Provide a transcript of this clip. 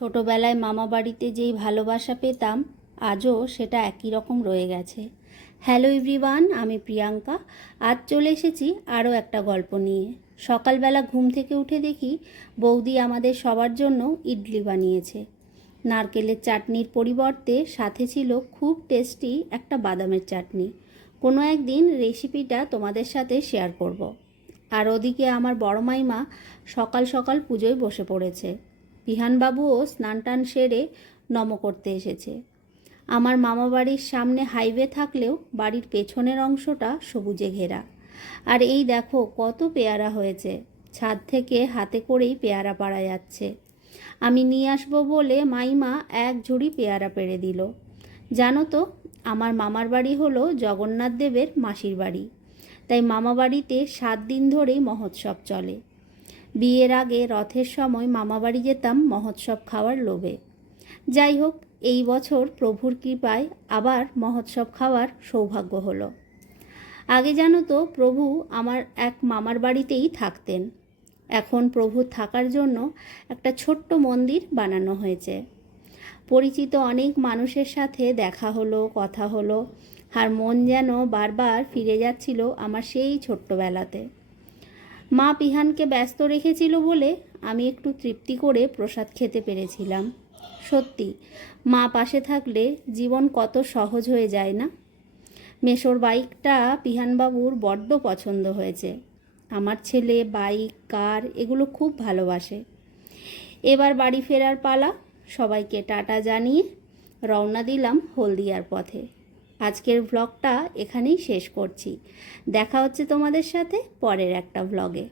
ছোটবেলায় মামা বাড়িতে যেই ভালোবাসা পেতাম আজও সেটা একই রকম রয়ে গেছে। হ্যালো এভরিওয়ান, আমি প্রিয়াঙ্কা। আজ চলে এসেছি আরও একটা গল্প নিয়ে। সকালবেলা ঘুম থেকে উঠে দেখি বৌদি আমাদের সবার জন্য ইডলি বানিয়েছে। নারকেলের চাটনির পরিবর্তে সাথে ছিল খুব টেস্টি একটা বাদামের চাটনি। কোনো একদিন রেসিপিটা তোমাদের সাথে শেয়ার করব। আর ওদিকে আমার বড় মাইমা সকাল সকাল পুজোয় বসে পড়েছে। বিহানবাবুও স্নান টান সেরে নম করতে এসেছে। আমার মামা বাড়ির সামনে হাইওয়ে থাকলেও বাড়ির পেছনের অংশটা সবুজে ঘেরা। আর এই দেখো কত পেয়ারা হয়েছে। ছাদ থেকে হাতে করেই পেয়ারা পাড়া যাচ্ছে। আমি নিয়ে আসবো বলে মাইমা এক ঝুড়ি পেয়ারা পেড়ে দিল। জানো তো, আমার মামার বাড়ি হলো জগন্নাথ দেবের মাসির বাড়ি। তাই মামা বাড়িতে 7 দিন ধরেই মহোৎসব চলে। বিয়ের আগে রথের সময় মামাবাড়ি যেতাম মহোৎসব খাওয়ার লোভে। যাই হোক, এই বছর প্রভুর কৃপায় আবার মহোৎসব খাওয়ার সৌভাগ্য হলো। আগে জানো তো, প্রভু আমার এক মামার বাড়িতেই থাকতেন। এখন প্রভু থাকার জন্য একটা ছোট্ট মন্দির বানানো হয়েছে। পরিচিত অনেক মানুষের সাথে দেখা হলো, কথা হলো, আর মন যেন বারবার ফিরে যাচ্ছিল আমার সেই ছোট্টবেলাতে। মা পিহানকে ব্যস্ত রেখেছিল বলে আমি একটু তৃপ্তি করে প্রসাদ খেতে পেরেছিলাম। সত্যি, মা পাশে থাকলে জীবন কত সহজ হয়ে যায় না? মেশোর বাইকটা পিহানবাবুর বড্ড পছন্দ হয়েছে। আমার ছেলে বাইক, কার এগুলো খুব ভালোবাসে। এবার বাড়ি ফেরার পালা। সবাইকে টাটা জানিয়ে রওনা দিলাম হলদিয়ার পথে। আজকের ভ্লগটা এখানেই শেষ করছি। দেখা হচ্ছে তোমাদের সাথে পরের একটা ভ্লগে।